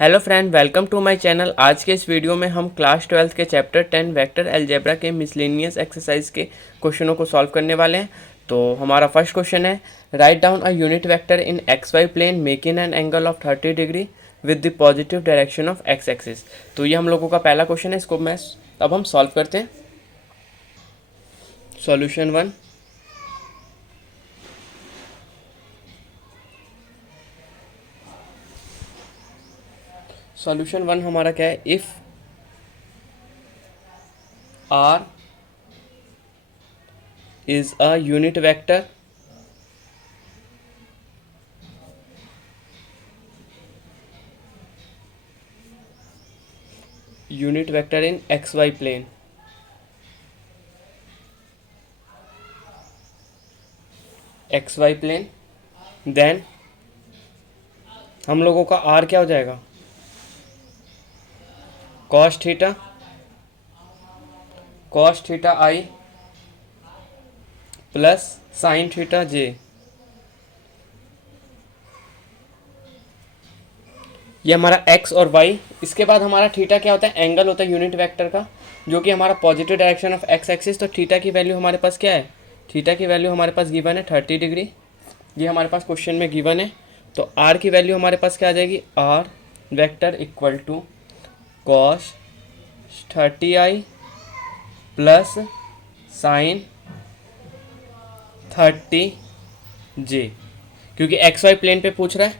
Hello friend, welcome to my channel. आज के इस वीडियो में हम क्लास 12 के चैप्टर 10 वेक्टर अलजेब्रा के मिसलेनियस एक्सरसाइज के क्वेश्चनों को सॉल्व करने वाले हैं। तो हमारा फर्स्ट क्वेश्चन है, write down a unit vector in x y plane making an angle of 30 degree with the positive direction of x axis. तो ये हम लोगों का पहला क्वेश्चन है, इसको अब हम सॉल्व करते हैं। सॉल्यूशन 1। सॉल्यूशन 1 हमारा क्या है, if r is a unit vector in xy plane, then हम लोगों का r क्या हो जाएगा, cos theta i plus sine theta j। ये हमारा x और y। इसके बाद हमारा थीटा क्या होता है, एंगल होता है यूनिट वेक्टर का, जो कि हमारा positive direction of x axis. तो थीटा की वैल्यू हमारे पास क्या है, थीटा की वैल्यू हमारे पास गिवन है 30 डिग्री। ये हमारे पास क्वेश्चन में गिवन है। तो r की वैल्यू हमारे पास क्या आ जाएगी, r vector equal to cos 30i plus sine 30j, क्योंकि एक्स वाई प्लेन पे पूछ रहा है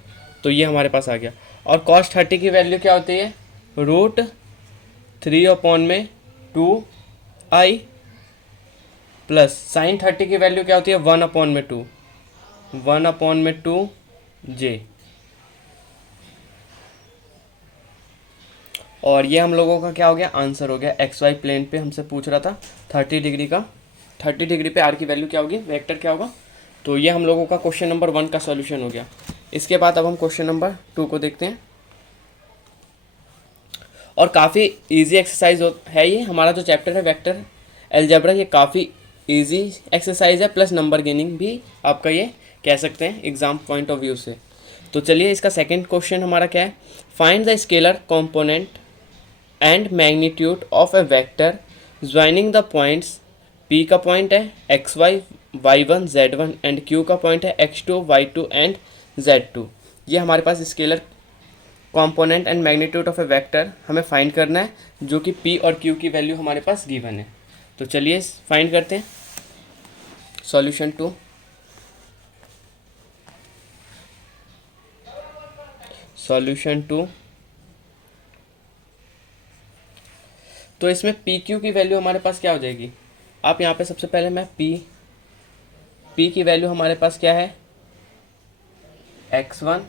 तो ये हमारे पास आ गया। और कॉस 30 की वैल्यू क्या होती है, √3/2i प्लस साइन 30 की वैल्यू क्या होती है, 1/2j। और ये हम लोगों का क्या हो गया, आंसर हो गया। एक्स वाई प्लेन पे हमसे पूछ रहा था 30 डिग्री का, 30 डिग्री पे आर की वैल्यू क्या होगी, वेक्टर क्या होगा। तो ये हम लोगों का क्वेश्चन नंबर 1 का सॉल्यूशन हो गया। इसके बाद अब हम क्वेश्चन नंबर 2 को देखते हैं। और काफ़ी इजी एक्सरसाइज है ये। हमारा जो चैप्टर है वेक्टर अलजेब्रा, ये काफ़ी इजी एक्सरसाइज है, प्लस नंबर गेनिंग भी आपका ये कह सकते हैं एग्जाम पॉइंट ऑफ व्यू से। तो चलिए, इसका सेकंड क्वेश्चन हमारा क्या है, find the scalar component and magnitude of a vector joining the points. P का पॉइंट है X Y y1 z1 and Q का पॉइंट है x2 y2 एंड z2। ये हमारे पास scalar component and magnitude of a vector हमें find करना है, जो कि P और Q की वैल्यू हमारे पास गिवन है। तो चलिए फाइंड करते हैं। सॉल्यूशन 2। सॉल्यूशन 2। तो इसमें पी क्यू की वैल्यू हमारे पास क्या हो जाएगी, आप यहाँ पे सबसे पहले मैं पी की वैल्यू हमारे पास क्या है, x1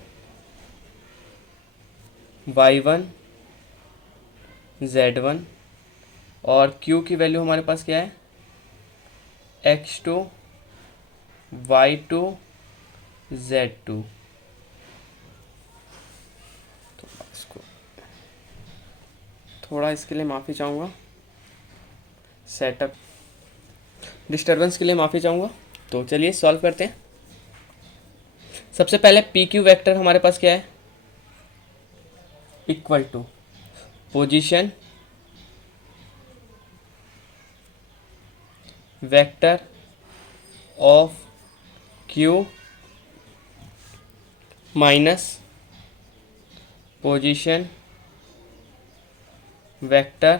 y1 z1 और q की वैल्यू हमारे पास क्या है, x2 y2 z2। तो इसको थोड़ा इसके लिए माफ़ी चाहूँगा, सेटअप डिस्टर्बेंस के लिए माफ़ी चाहूँगा। तो चलिए सॉल्व करते हैं। सबसे पहले पी क्यू वेक्टर हमारे पास क्या है, equal to position vector of Q minus position vector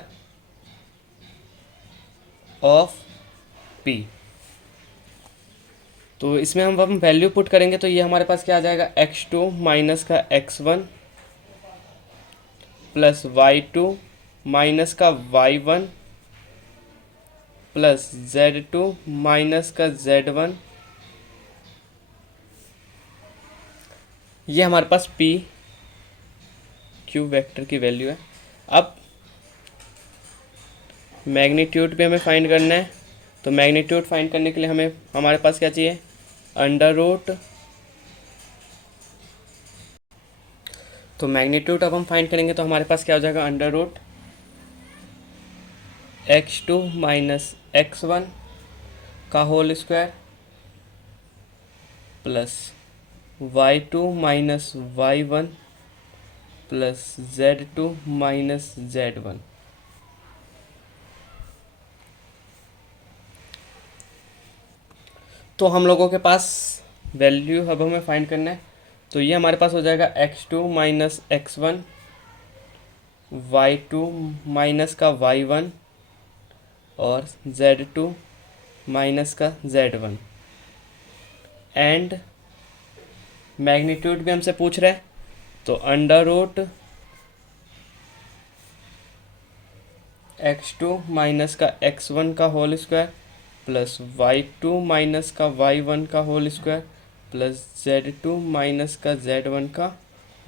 of P. तो इसमें हम वैल्यू पुट करेंगे तो ये हमारे पास क्या आ जाएगा, x2 माइनस का x1 प्लस y2 माइनस का y1 प्लस z2 माइनस का z1। ये हमारे पास p q वेक्टर की वैल्यू है। अब मैग्नीट्यूड पे हमें फाइंड करना है। तो मैग्नीट्यूड फाइंड करने के लिए हमारे पास क्या चाहिए, अंडर रूट। तो मैग्नीट्यूड अब हम फाइंड करेंगे तो हमारे पास क्या हो जाएगा, under root x2 minus x1 का whole square plus y2 minus y1 plus Z2 minus Z1। तो हम लोगों के पास वैल्यू अब हमें फाइंड करना है, तो ये हमारे पास हो जाएगा x2 minus x1, y2 minus का y1 और z2 माइनस का z1। एंड मैग्नीट्यूड भी हमसे पूछ रहा है, तो अंडर रूट x2 माइनस का x1 का whole square plus y2 minus का y1 का whole square plus z2 minus का z1 का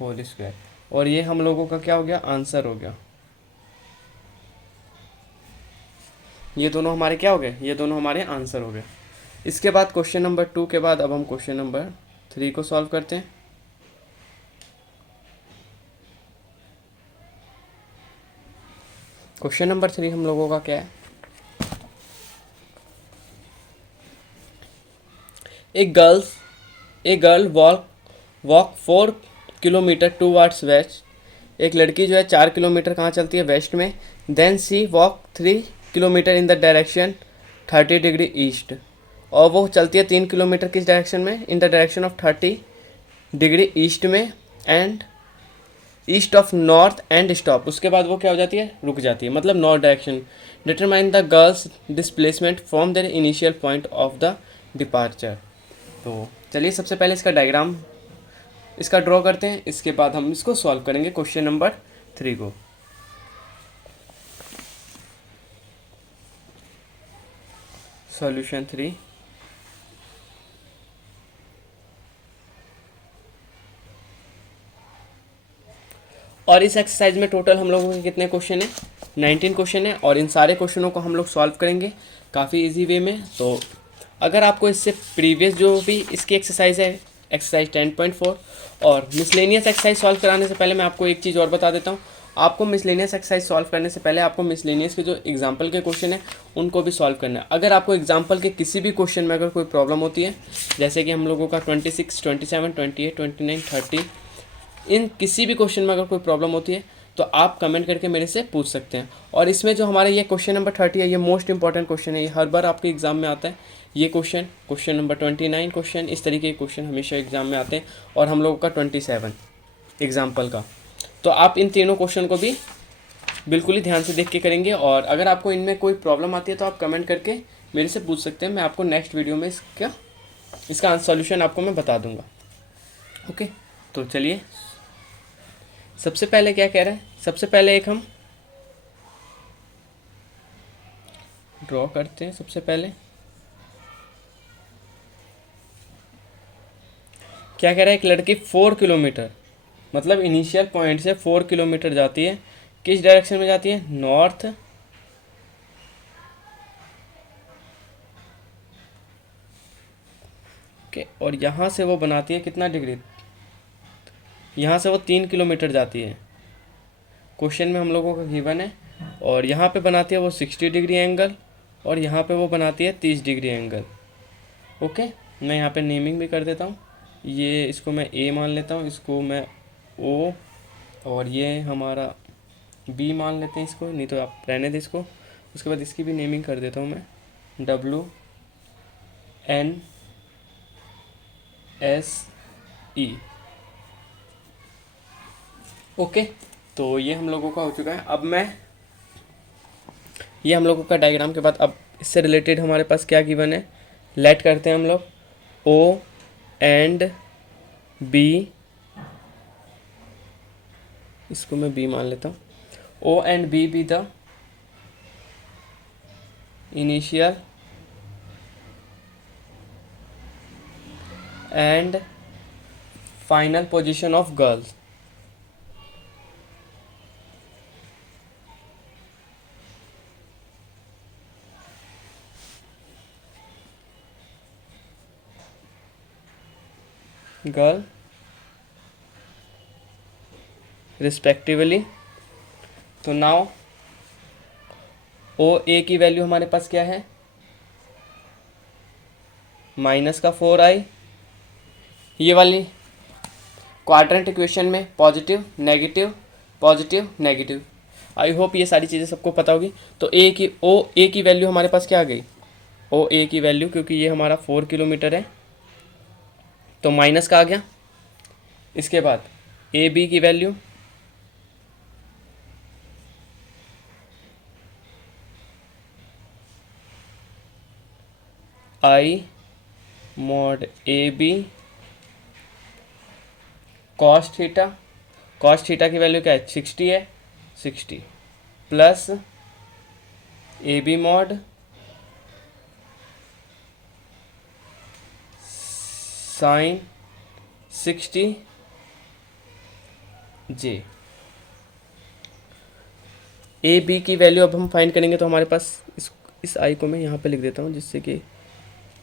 होल स्क्वायर। और ये हम लोगों का क्या हो गया, आंसर हो गया। ये दोनों हमारे क्या हो गए, ये दोनों हमारे आंसर हो गए। इसके बाद क्वेश्चन नंबर 2 के बाद अब हम क्वेश्चन नंबर 3 को सॉल्व करते हैं। क्वेश्चन नंबर 3 हम लोगों का क्या है, a girl walk 4 kilometre towards west. एक लड़की जो है 4 किलोमीटर कहाँ चलती है, वेस्ट में। Then she walk 3 kilometre in the direction 30 degree east. और वो चलती है 3 किलोमीटर किस डायरेक्शन में, in the direction of 30 degree east में and east of north and stop. उसके बाद वो क्या हो जाती है, रुक जाती है, मतलब north direction. Determine the girls displacement from their initial point of the departure. तो चलिए सबसे पहले इसका डायग्राम इसका ड्रॉ करते हैं, इसके बाद हम इसको सॉल्व करेंगे क्वेश्चन नंबर 3 को। सॉल्यूशन 3। और इस एक्सरसाइज में टोटल हम लोगों के कितने क्वेश्चन हैं, 19 क्वेश्चन है। और इन सारे क्वेश्चनों को हम लोग सॉल्व करेंगे काफ़ी इजी वे में। तो अगर आपको इससे प्रीवियस जो भी इसकी एक्सरसाइज है, एक्सरसाइज 10.4 और मिसलेनियस एक्सरसाइज सॉल्व कराने से पहले मैं आपको एक चीज़ और बता देता हूँ। आपको मिसलेनियस एक्सरसाइज सॉल्व करने से पहले आपको मिसलेनियस के जो एग्जाम्पल के क्वेश्चन हैं उनको भी सॉल्व करना है। अगर आपको एग्जाम्पल के किसी भी क्वेश्चन में अगर कोई प्रॉब्लम होती है, जैसे कि हम लोगों का 26, 27, 28, 29, 30, इन किसी भी क्वेश्चन में अगर कोई प्रॉब्लम होती है तो आप कमेंट करके मेरे से पूछ सकते हैं। और इसमें जो हमारे ये क्वेश्चन नंबर 30 है, ये मोस्ट इंपॉर्टेंट क्वेश्चन है, ये हर बार आपके एग्जाम में आता है। ये क्वेश्चन नंबर 29 क्वेश्चन, इस तरीके के क्वेश्चन हमेशा एग्जाम में आते हैं। और हम लोगों का 27 एग्जाम्पल का। तो आप इन तीनों क्वेश्चन को भी बिल्कुल ही ध्यान से देख के करेंगे। और अगर आपको इनमें कोई प्रॉब्लम आती है तो आप कमेंट करके मेरे से पूछ सकते हैं। मैं आपको नेक्स्ट वीडियो में इसका सॉल्यूशन आपको मैं बता दूंगा। ओके, तो चलिए सबसे पहले क्या कह रहा है, सबसे पहले एक हम ड्रॉ करते हैं। सबसे पहले क्या कह रहा है, एक लड़की 4 किलोमीटर मतलब इनिशियल पॉइंट से 4 किलोमीटर जाती है, किस डायरेक्शन में जाती है, नॉर्थ ओके। और यहाँ से वो बनाती है कितना डिग्री, यहाँ से वो 3 किलोमीटर जाती है, क्वेश्चन में हम लोगों का गिवन है। और यहाँ पे बनाती है वो 60 डिग्री एंगल और यहाँ पे वो बनाती है 30 डिग्री एंगल। ओके, मैं यहाँ पे नेमिंग भी कर देता हूँ। ये इसको मैं ए मान लेता हूँ, इसको मैं ओ, और ये हमारा बी मान लेते हैं इसको, नहीं तो आप रहने दें इसको। उसके बाद इसकी भी नेमिंग कर देता हूँ मैं, WNSE। ओके, तो ये हम लोगों का हो चुका है। अब ये हम लोगों का डायग्राम के बाद अब इससे रिलेटेड हमारे पास क्या गिवन है, लेट करते हैं हम लोग O एंड B, इसको मैं B मान लेता हूँ। O and B be the initial and final position of girls. Girl respectively. तो नाउ ओ ए की वैल्यू हमारे पास क्या है, माइनस का 4i, ये वाली क्वाड्रेंट इक्वेशन में positive negative positive negative. I hope ये सारी चीज़ें सबको पता होगी। तो ए की वैल्यू हमारे पास क्या आ गई, ओ ए की वैल्यू, क्योंकि ये हमारा 4 किलोमीटर है तो माइनस का आ गया। इसके बाद ए बी की value i mod a b cos theta की वैल्यू क्या है 60 है, 60 plus A b mod sine 60 j. A b की वैल्यू अब हम फाइंड करेंगे तो हमारे पास इस आई को मैं यहाँ पे लिख देता हूँ जिससे कि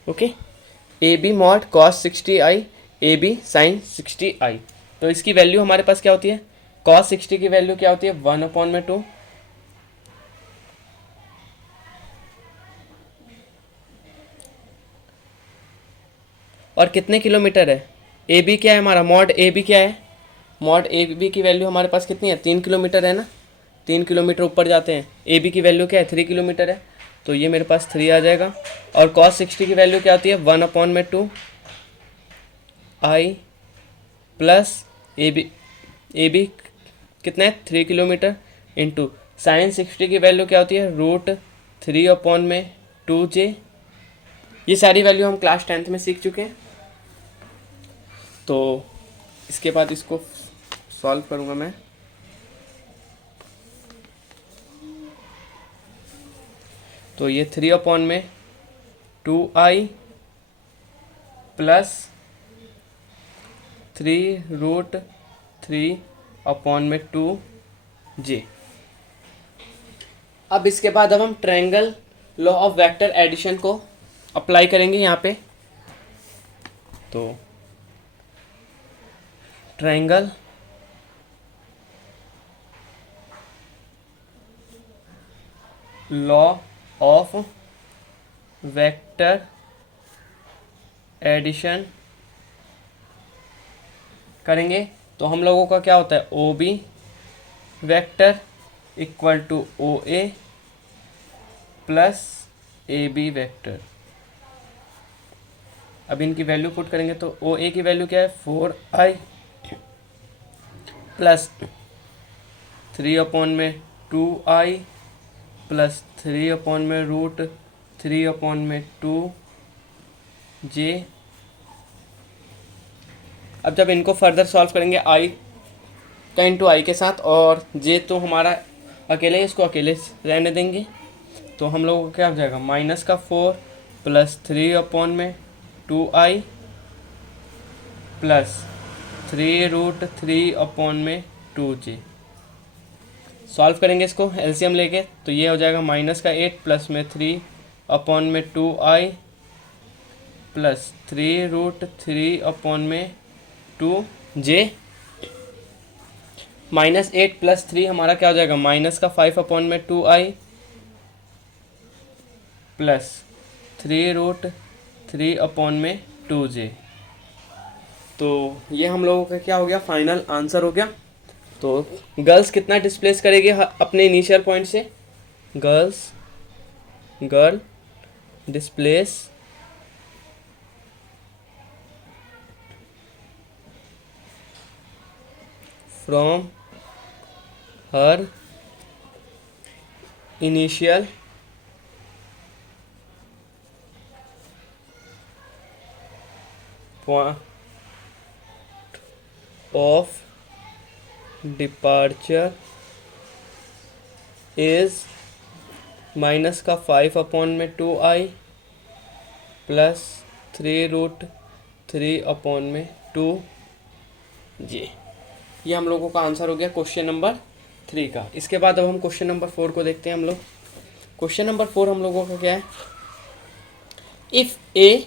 okay, a b mod cos 60 i a b sine 60 i. तो इसकी वैल्यू हमारे पास क्या होती है, कॉस 60 की वैल्यू क्या होती है 1/2 और कितने किलोमीटर है, ए बी क्या है हमारा, मॉड ए बी क्या है, मॉड ए बी की वैल्यू हमारे पास कितनी है 3 किलोमीटर है ना, 3 किलोमीटर ऊपर जाते हैं। ए बी की वैल्यू क्या है 3 किलोमीटर है, तो ये मेरे पास 3 आ जाएगा। और कॉस 60 की वैल्यू क्या होती है 1/2 आई प्लस ए बी कितना है 3 किलोमीटर इंटू साइन 60 की वैल्यू क्या होती है √3/2 जे। ये सारी वैल्यू हम क्लास 10th में सीख चुके हैं। तो इसके बाद इसको सॉल्व करूँगा मैं। तो ये 3/2 आई प्लस 3√3/2 जे। अब इसके बाद हम triangle law of vector addition को अप्लाई करेंगे यहाँ पे। तो triangle law of vector addition करेंगे तो हम लोगों का क्या होता है O B vector equal to O A plus A B vector. अब इनकी वैल्यू पुट करेंगे तो ओ ए की वैल्यू क्या है 4i प्लस 3/2i प्लस 3/√3/2 जे। अब जब इनको फर्दर सॉल्व करेंगे आई का इंटू आई के साथ, और जे तो हमारा अकेले, इसको अकेले रहने देंगे, तो हम लोगों को क्या हो जाएगा -4 प्लस 3/2i प्लस 3√3/2 जे। सॉल्व करेंगे इसको एलसीएम लेके तो ये हो जाएगा -8 प्लस में 3/2i प्लस 3√3/2 जे। -8 प्लस 3 हमारा क्या हो जाएगा -5/2i प्लस 3√3/2 जे। तो ये हम लोगों का क्या हो गया फाइनल आंसर हो गया। तो गर्ल्स कितना डिस्प्लेस करेगी अपने इनिशियल पॉइंट से, girl displace from her initial point of departure is -5/2i plus 3√3/2 जी। ये हम लोगों का आंसर हो गया क्वेश्चन नंबर 3 का। इसके बाद अब हम क्वेश्चन नंबर 4 को देखते हैं हम लोग। क्वेश्चन नंबर 4 हम लोगों का क्या है, if a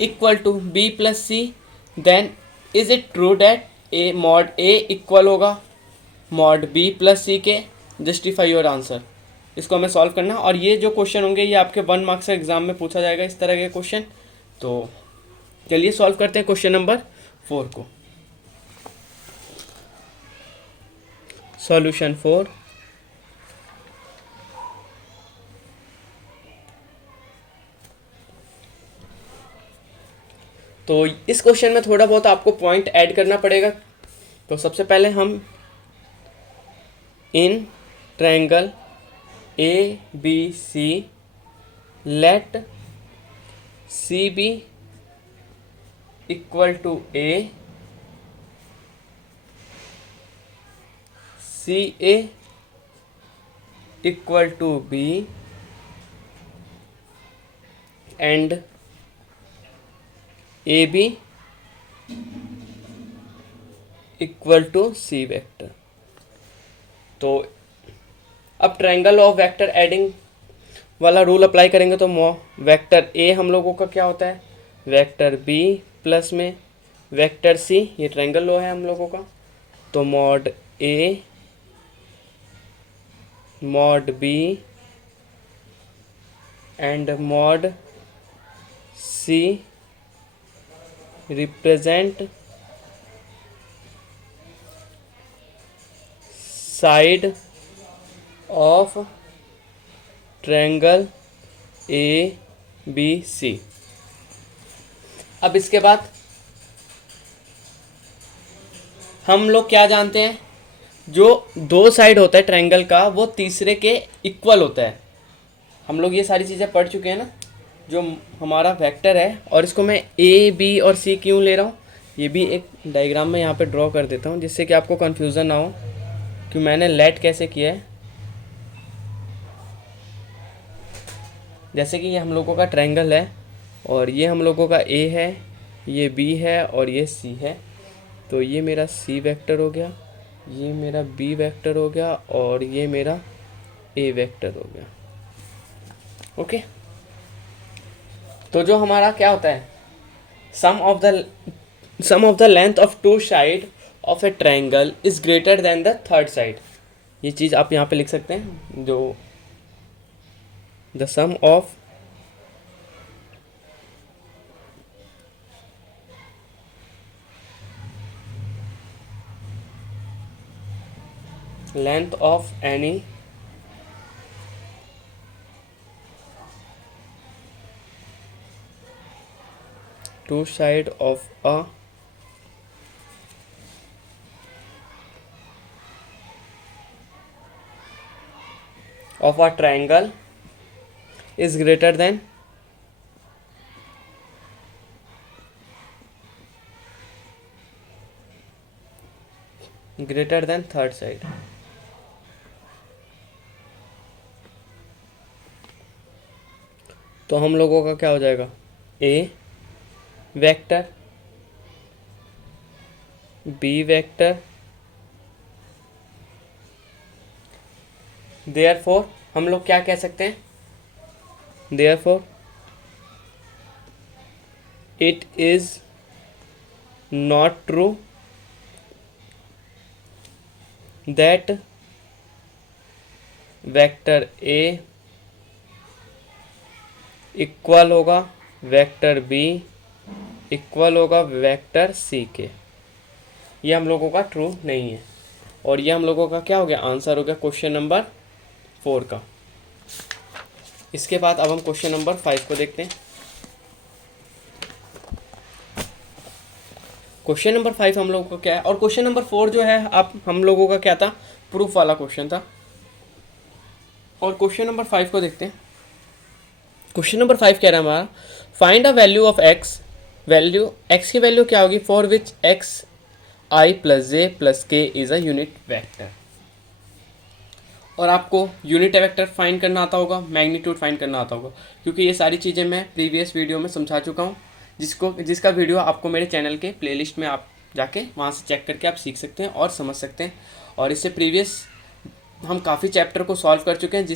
equal to b plus c then is it true that a mod a equal होगा मॉड बी प्लस सी के, जस्टिफाई योर आंसर। इसको हमें सॉल्व करना है और ये जो क्वेश्चन होंगे ये आपके 1 मार्क्स का एग्जाम में पूछा जाएगा इस तरह के क्वेश्चन। तो चलिए सॉल्व करते हैं क्वेश्चन नंबर 4 को। सॉल्यूशन 4। तो इस क्वेश्चन में थोड़ा बहुत आपको पॉइंट ऐड करना पड़ेगा। तो सबसे पहले हम इन triangle A B C let C B equal to A, C A equal to B and A B equal to C vector. तो अब ट्रायंगल ऑफ वेक्टर एडिंग वाला रूल अप्लाई करेंगे तो वेक्टर ए हम लोगों का क्या होता है, वेक्टर बी प्लस में वेक्टर सी, ये ट्रायंगल लॉ है हम लोगों का। तो mod A mod B and mod C represent side of triangle A B C. अब इसके बाद हम लोग क्या जानते हैं, जो दो साइड होता है ट्रायंगल का वो तीसरे के इक्वल होता है। हम लोग ये सारी चीज़ें पढ़ चुके हैं ना। जो हमारा वेक्टर है, और इसको मैं ए बी और सी क्यों ले रहा हूँ, ये भी एक डायग्राम में यहाँ पे ड्रॉ कर देता हूँ जिससे कि आपको कन्फ्यूज़न ना हो कि मैंने लेट कैसे किया है। जैसे कि ये हम लोगों का ट्रायंगल है और ये हम लोगों का ए है, ये बी है और ये सी है। तो ये मेरा सी वेक्टर हो गया, ये मेरा बी वेक्टर हो गया और ये मेरा ए वेक्टर हो गया। ओके, तो जो हमारा क्या होता है, sum of the length of two side of a triangle is greater than the third side. ये चीज़ आप यहाँ पे लिख सकते हैं, जो the sum of length of any two side of a triangle is greater than third side। तो हम लोगों का क्या हो जाएगा, ए वेक्टर बी वेक्टर, देयरफॉर हम लोग क्या कह सकते हैं, therefore it is not true that vector A equal होगा वेक्टर बी इक्वल होगा वेक्टर सी के। ये हम लोगों का ट्रू नहीं है और ये हम लोगों का क्या हो गया, आंसर हो गया क्वेश्चन नंबर 4 का। इसके बाद अब हम क्वेश्चन नंबर 5 को देखते हैं। क्वेश्चन नंबर 5 हम लोगों का क्या है, और क्वेश्चन नंबर 4 जो है आप हम लोगों का क्या था, प्रूफ वाला क्वेश्चन था। और क्वेश्चन नंबर 5 को देखते हैं। क्वेश्चन नंबर 5 कह रहा है हमारा, find a value of x, value x की वैल्यू क्या होगी, for which x I plus J plus K is a unit vector. और आपको यूनिट वेक्टर फाइंड करना आता होगा, मैग्नीट्यूड फाइंड करना आता होगा, क्योंकि ये सारी चीज़ें मैं प्रीवियस वीडियो में समझा चुका हूँ, जिसका वीडियो आपको मेरे चैनल के प्लेलिस्ट में आप जाके वहाँ से चेक करके आप सीख सकते हैं और समझ सकते हैं। और इससे प्रीवियस हम काफ़ी चैप्टर को सॉल्व कर चुके हैं,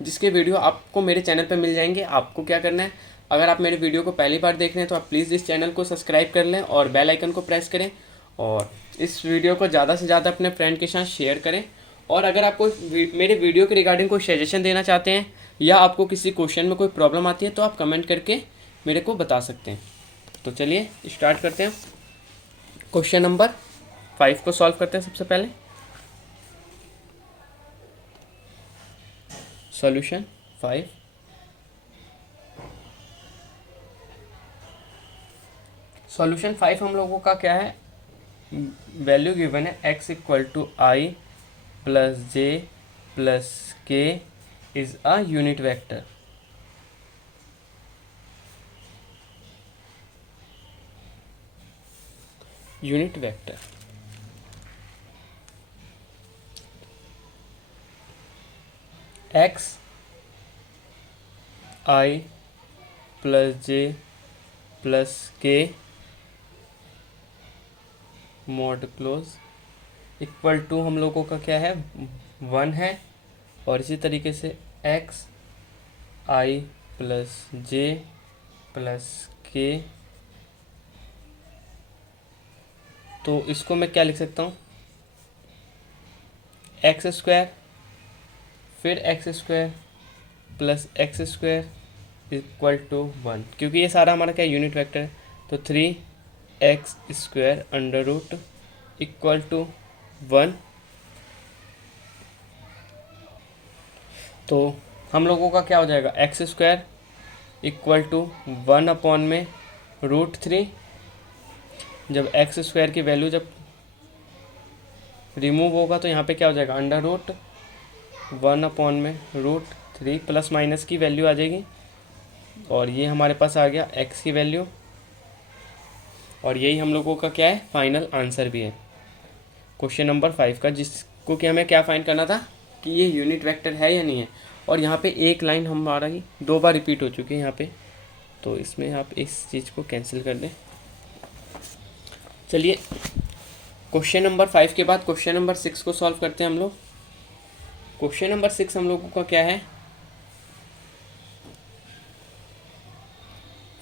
जिसके वीडियो आपको मेरे चैनल पे मिल जाएंगे। आपको क्या करना है, अगर आप मेरे वीडियो को पहली बार देख रहे हैं तो आप प्लीज़ इस चैनल को सब्सक्राइब कर लें और बेल आइकन को प्रेस करें, और इस वीडियो को ज़्यादा से ज़्यादा अपने फ्रेंड के साथ शेयर करें। और अगर आपको मेरे वीडियो के रिगार्डिंग कोई सजेशन देना चाहते हैं या आपको किसी क्वेश्चन में कोई प्रॉब्लम आती है तो आप कमेंट करके मेरे को बता सकते हैं। तो चलिए स्टार्ट करते हैं, क्वेश्चन नंबर 5 को सॉल्व करते हैं। सबसे पहले सॉल्यूशन 5। सॉल्यूशन 5 हम लोगों का क्या है, वैल्यू गिवन है x equal to I plus J plus K is a unit vector. Unit vector x I plus J plus K mod close equal to हम लोगों का क्या है 1 है, और इसी तरीके से x I plus J plus K, तो इसको मैं क्या लिख सकता हूँ, एक्स स्क्वायर फिर X square plus X square equal to 1, क्योंकि ये सारा हमारा क्या यूनिट वेक्टर है। तो 3x square under root equal to 1। तो हम लोगों का क्या हो जाएगा, X square equal to 1 upon में √3। जब एक्स स्क्वायर की वैल्यू जब रिमूव होगा तो यहाँ पे क्या हो जाएगा, अंडर रूट 1 अपॉन में √3 प्लस माइनस की वैल्यू आ जाएगी, और ये हमारे पास आ गया x की वैल्यू, और यही हम लोगों का क्या है फाइनल आंसर भी है क्वेश्चन नंबर 5 का, जिसको कि हमें क्या फाइंड करना था कि ये यूनिट वेक्टर है या नहीं है। और यहाँ पे एक लाइन हमारा ही 2 बार रिपीट हो चुकी है यहाँ पे, तो इसमें आप इस चीज़ को कैंसिल कर दें। चलिए क्वेश्चन नंबर 5 के बाद क्वेश्चन नंबर 6 को सॉल्व करते हैं हम लोग। क्वेश्चन नंबर 6 हम लोगों का क्या है,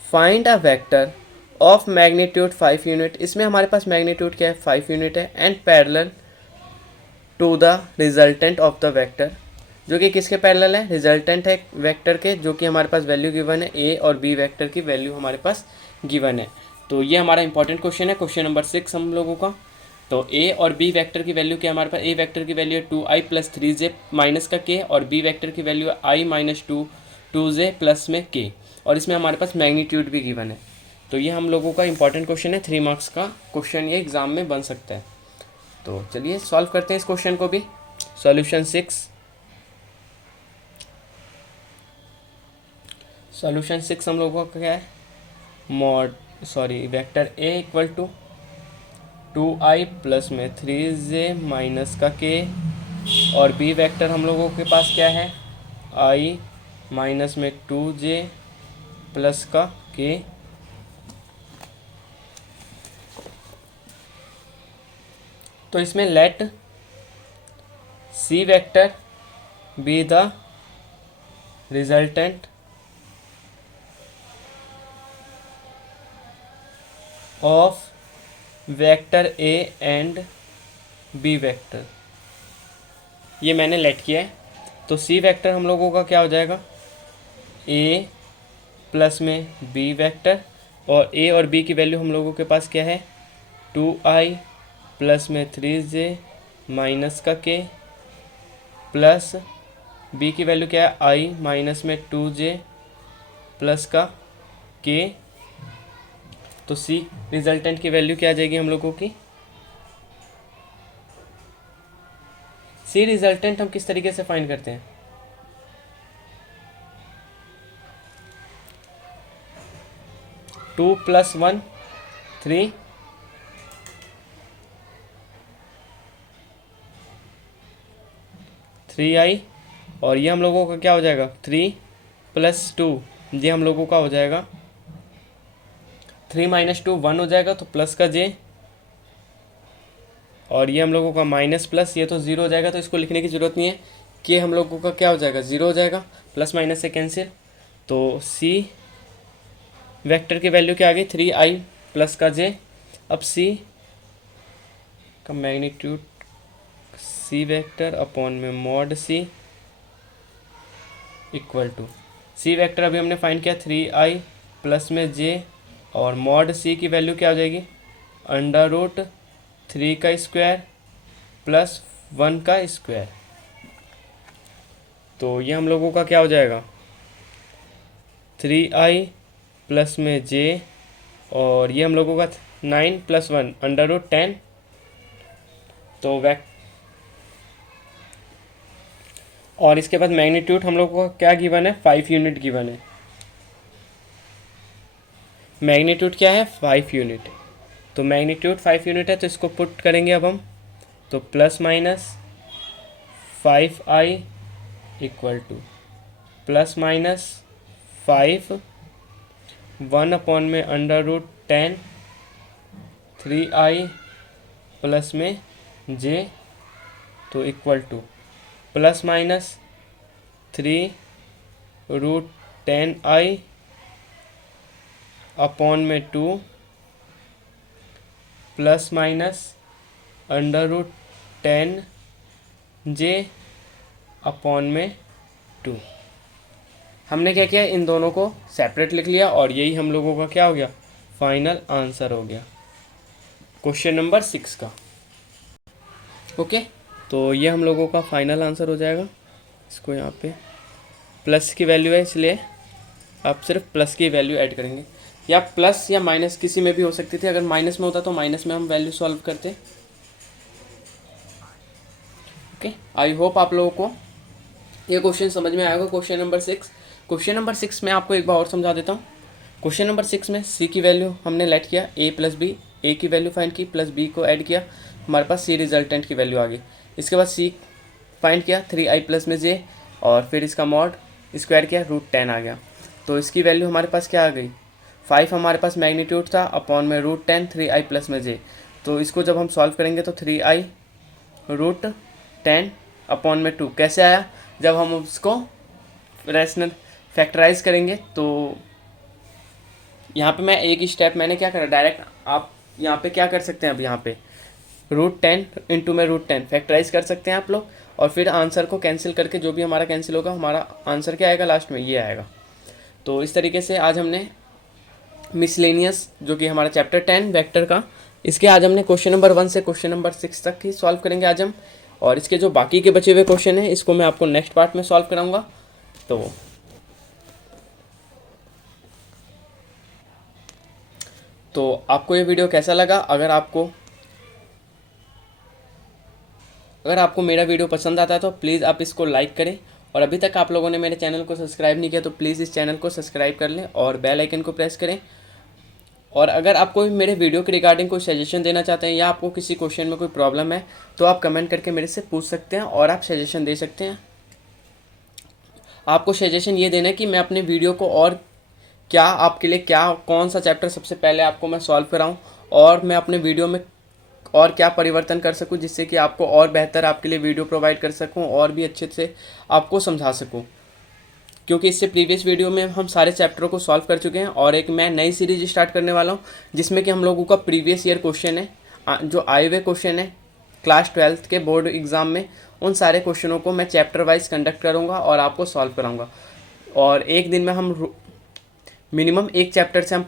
find a vector of magnitude 5 unit. इसमें हमारे पास मैग्नीट्यूड क्या है 5 यूनिट है, and parallel to the resultant of the vector, जो कि किसके पैरेलल है, रिजल्टेंट है वेक्टर के, जो कि हमारे पास वैल्यू गिवन है ए और बी वेक्टर की वैल्यू हमारे पास गिवन है। तो ये हमारा इंपॉर्टेंट क्वेश्चन है क्वेश्चन नंबर 6 हम लोगों का। तो ए और बी वेक्टर की वैल्यू क्या है हमारे पास, ए वेक्टर की वैल्यू है 2i प्लस 3j माइनस का k, और बी वेक्टर की वैल्यू है i माइनस 2j प्लस में k, और इसमें हमारे पास मैग्नीट्यूड भी गिवन है। तो ये हम लोगों का इंपॉर्टेंट क्वेश्चन है, 3 मार्क्स का क्वेश्चन ये एग्जाम में बन सकता है। तो चलिए सॉल्व करते हैं इस क्वेश्चन को भी। सॉल्यूशन 6 हम लोगों का क्या है, vector A equal to 2i plus में 3j माइनस का k, और बी वेक्टर हम लोगों के पास क्या है i माइनस में 2j प्लस का k। तो इसमें let C vector be the resultant of vector A and B vector, ये मैंने लेट किया है। तो सी वेक्टर हम लोगों का क्या हो जाएगा, ए प्लस में बी वेक्टर, और ए और बी की वैल्यू हम लोगों के पास क्या है 2i प्लस में 3j माइनस का k, प्लस बी की वैल्यू क्या है i माइनस में 2j प्लस का k। तो सी रिजल्टेंट की वैल्यू क्या आ जाएगी हम लोगों की, सी रिजल्टेंट हम किस तरीके से फाइंड करते हैं, टू प्लस 1 3, थ्री आई, और ये हम लोगों का क्या हो जाएगा 3 प्लस 2, ये हम लोगों का हो जाएगा 3 माइनस 2 1 हो जाएगा, तो प्लस का j, और ये हम लोगों का माइनस प्लस, ये तो 0 हो जाएगा, तो इसको लिखने की ज़रूरत नहीं है कि हम लोगों का क्या हो जाएगा 0 हो जाएगा, प्लस माइनस से कैंसिल। तो सी वेक्टर की वैल्यू क्या आ गई 3i प्लस का j। अब सी का मैग्नीट्यूड सी वेक्टर अपॉन में mod C equal to, C vector अभी हमने फाइंड किया 3i प्लस में j, और मॉड सी की वैल्यू क्या हो जाएगी अंडर रूट 3 का स्क्वायर प्लस 1 का स्क्वायर। तो ये हम लोगों का क्या हो जाएगा 3i प्लस में j, और ये हम लोगों का 9 + 1 √10। तो और इसके बाद मैग्नीट्यूड हम लोगों का क्या गिवन है 5 यूनिट गिवन है। मैग्नीट्यूड क्या है 5 यूनिट। तो मैग्नीट्यूड 5 यूनिट है, तो इसको पुट करेंगे अब हम। तो ±5i इक्वल टू ±5 1 में √10 3i प्लस में j, तो इक्वल टू ±3 √10i में 2 ±√10 j में 2। हमने क्या किया, इन दोनों को सेपरेट लिख लिया और यही हम लोगों का क्या हो गया फाइनल आंसर हो गया क्वेश्चन नंबर 6 का। ओके, तो ये हम लोगों का फाइनल आंसर हो जाएगा। इसको यहाँ पे प्लस की वैल्यू है, इसलिए आप सिर्फ प्लस की वैल्यू ऐड करेंगे, या प्लस या माइनस किसी में भी हो सकती थी। अगर माइनस में होता तो माइनस में हम वैल्यू सॉल्व करते। ओके, आई होप आप लोगों को ये क्वेश्चन समझ में आएगा। Question number 6। क्वेश्चन नंबर 6 में आपको एक बार और समझा देता हूँ। क्वेश्चन नंबर 6 में सी की वैल्यू हमने लेट किया, a + b, a की वैल्यू फाइंड की प्लस b को ऐड किया, हमारे पास सी रिजल्टेंट की वैल्यू आ गई। इसके बाद सी फाइंड किया 3i प्लस में j, और फिर इसका मॉड स्क्वायर किया √10 आ गया। तो इसकी वैल्यू हमारे पास क्या आ गई 5 हमारे पास मैग्नीट्यूड था, अपॉन में √10 3i प्लस में j। तो इसको जब हम सॉल्व करेंगे तो 3i √10 अपॉन में 2 कैसे आया, जब हम उसको रैशनल फैक्टराइज करेंगे। तो यहाँ पे मैं एक ही स्टेप मैंने क्या करा, डायरेक्ट आप यहाँ पे क्या कर सकते हैं, अब यहाँ पे √10 इंटू में √10 फैक्टराइज कर सकते हैं आप लोग, और फिर आंसर को कैंसिल करके जो भी हमारा कैंसिल होगा हमारा आंसर क्या आएगा लास्ट में, ये आएगा। तो इस तरीके से आज हमने मिसलेनियस जो कि हमारा चैप्टर 10 वेक्टर का, इसके आज हमने क्वेश्चन नंबर 1 से क्वेश्चन नंबर 6 तक ही सॉल्व करेंगे आज हम। और इसके जो बाकी के बचे हुए क्वेश्चन हैं इसको मैं आपको नेक्स्ट पार्ट में सॉल्व कराऊंगा। तो आपको ये वीडियो कैसा लगा, अगर आपको मेरा वीडियो पसंद आता है तो प्लीज़ आप इसको लाइक करें, और अभी तक आप लोगों ने मेरे चैनल को सब्सक्राइब नहीं किया तो प्लीज़ इस चैनल को सब्सक्राइब कर लें और बेल आइकन को प्रेस करें। और अगर आपको मेरे वीडियो के रिगार्डिंग कोई सजेशन देना चाहते हैं, या आपको किसी क्वेश्चन में कोई प्रॉब्लम है, तो आप कमेंट करके मेरे से पूछ सकते हैं और आप सजेशन दे सकते हैं। आपको सजेशन ये देना है कि मैं अपने वीडियो को और क्या आपके लिए कौन सा चैप्टर सबसे पहले आपको मैं सॉल्व कराऊं, और मैं अपने वीडियो में और क्या परिवर्तन कर सकूं, जिससे कि आपको और बेहतर आपके लिए वीडियो प्रोवाइड कर सकूं और भी अच्छे से आपको समझा सकूं। क्योंकि इससे प्रीवियस वीडियो में हम सारे चैप्टरों को सॉल्व कर चुके हैं, और एक मैं नई सीरीज स्टार्ट करने वाला हूं जिसमें कि हम लोगों का प्रीवियस ईयर क्वेश्चन है, जो आए हुए क्वेश्चन है क्लास 12th के बोर्ड एग्ज़ाम में, उन सारे क्वेश्चनों को मैं चैप्टर वाइज कंडक्ट करूँगा और आपको सॉल्व कराऊँगा। और एक दिन में हम मिनिमम एक चैप्टर से हम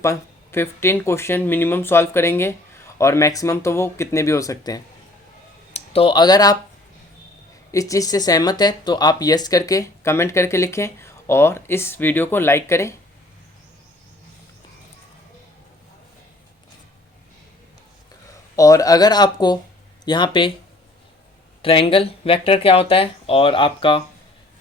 15 क्वेश्चन मिनिमम सॉल्व करेंगे, और मैक्सिमम तो वो कितने भी हो सकते हैं। तो अगर आप इस चीज़ से सहमत है तो आप यस करके कमेंट करके लिखें और इस वीडियो को लाइक करें। और अगर आपको यहाँ पे ट्रायंगल वेक्टर क्या होता है और आपका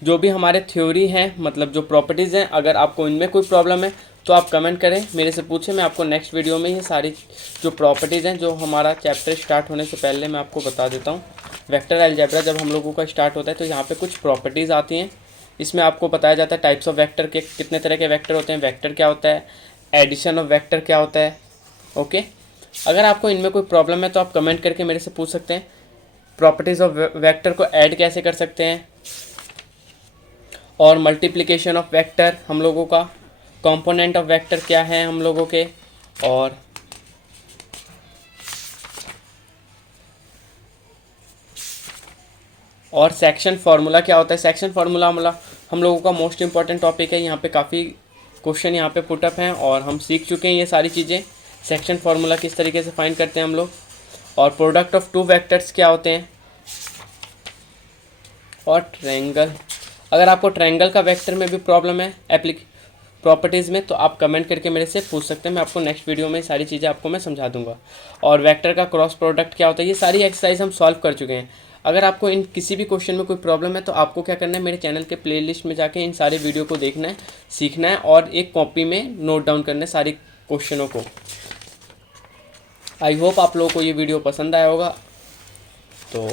जो भी हमारे थ्योरी हैं, मतलब जो प्रॉपर्टीज़ हैं, अगर आपको इनमें कोई प्रॉब्लम है तो आप कमेंट करें, मेरे से पूछें। मैं आपको नेक्स्ट वीडियो में ये सारी जो प्रॉपर्टीज़ हैं, जो हमारा चैप्टर स्टार्ट होने से पहले मैं आपको बता देता हूँ। वेक्टर अलजेब्रा जब हम लोगों का स्टार्ट होता है तो यहाँ पे कुछ प्रॉपर्टीज़ आती हैं। इसमें आपको बताया जाता है टाइप्स ऑफ वेक्टर के, कितने तरह के वेक्टर होते हैं, वेक्टर क्या होता है, एडिशन ऑफ वेक्टर क्या होता है। ओके, अगर आपको इनमें कोई प्रॉब्लम है तो आप कमेंट करके मेरे से पूछ सकते हैं। प्रॉपर्टीज़ ऑफ वेक्टर को ऐड कैसे कर सकते हैं, और मल्टीप्लिकेशन ऑफ वेक्टर हम लोगों का, कंपोनेंट ऑफ वेक्टर क्या है हम लोगों के, और सेक्शन फार्मूला क्या होता है। सेक्शन फार्मूला हम लोगों का मोस्ट इंपॉर्टेंट टॉपिक है। यहाँ पे काफ़ी क्वेश्चन यहाँ पे पुटअप हैं और हम सीख चुके हैं ये सारी चीज़ें। सेक्शन फार्मूला किस तरीके से फाइंड करते हैं हम लोग, और प्रोडक्ट ऑफ टू वेक्टर्स क्या होते हैं, और ट्रायंगल अगर आपको ट्रायंगल का वेक्टर में भी प्रॉब्लम है प्रॉपर्टीज़ में, तो आप कमेंट करके मेरे से पूछ सकते हैं। मैं आपको नेक्स्ट वीडियो में सारी चीज़ें आपको मैं समझा दूंगा। और वेक्टर का क्रॉस प्रोडक्ट क्या होता है, ये सारी एक्सरसाइज हम सॉल्व कर चुके हैं। अगर आपको इन किसी भी क्वेश्चन में कोई प्रॉब्लम है तो आपको क्या करना है, मेरे चैनल के प्लेलिस्ट में जाके इन सारे वीडियो को देखना है, सीखना है और एक कॉपी में नोट डाउन करना है सारे क्वेश्चनों को। आई होप आप लोगों को ये वीडियो पसंद आया होगा। तो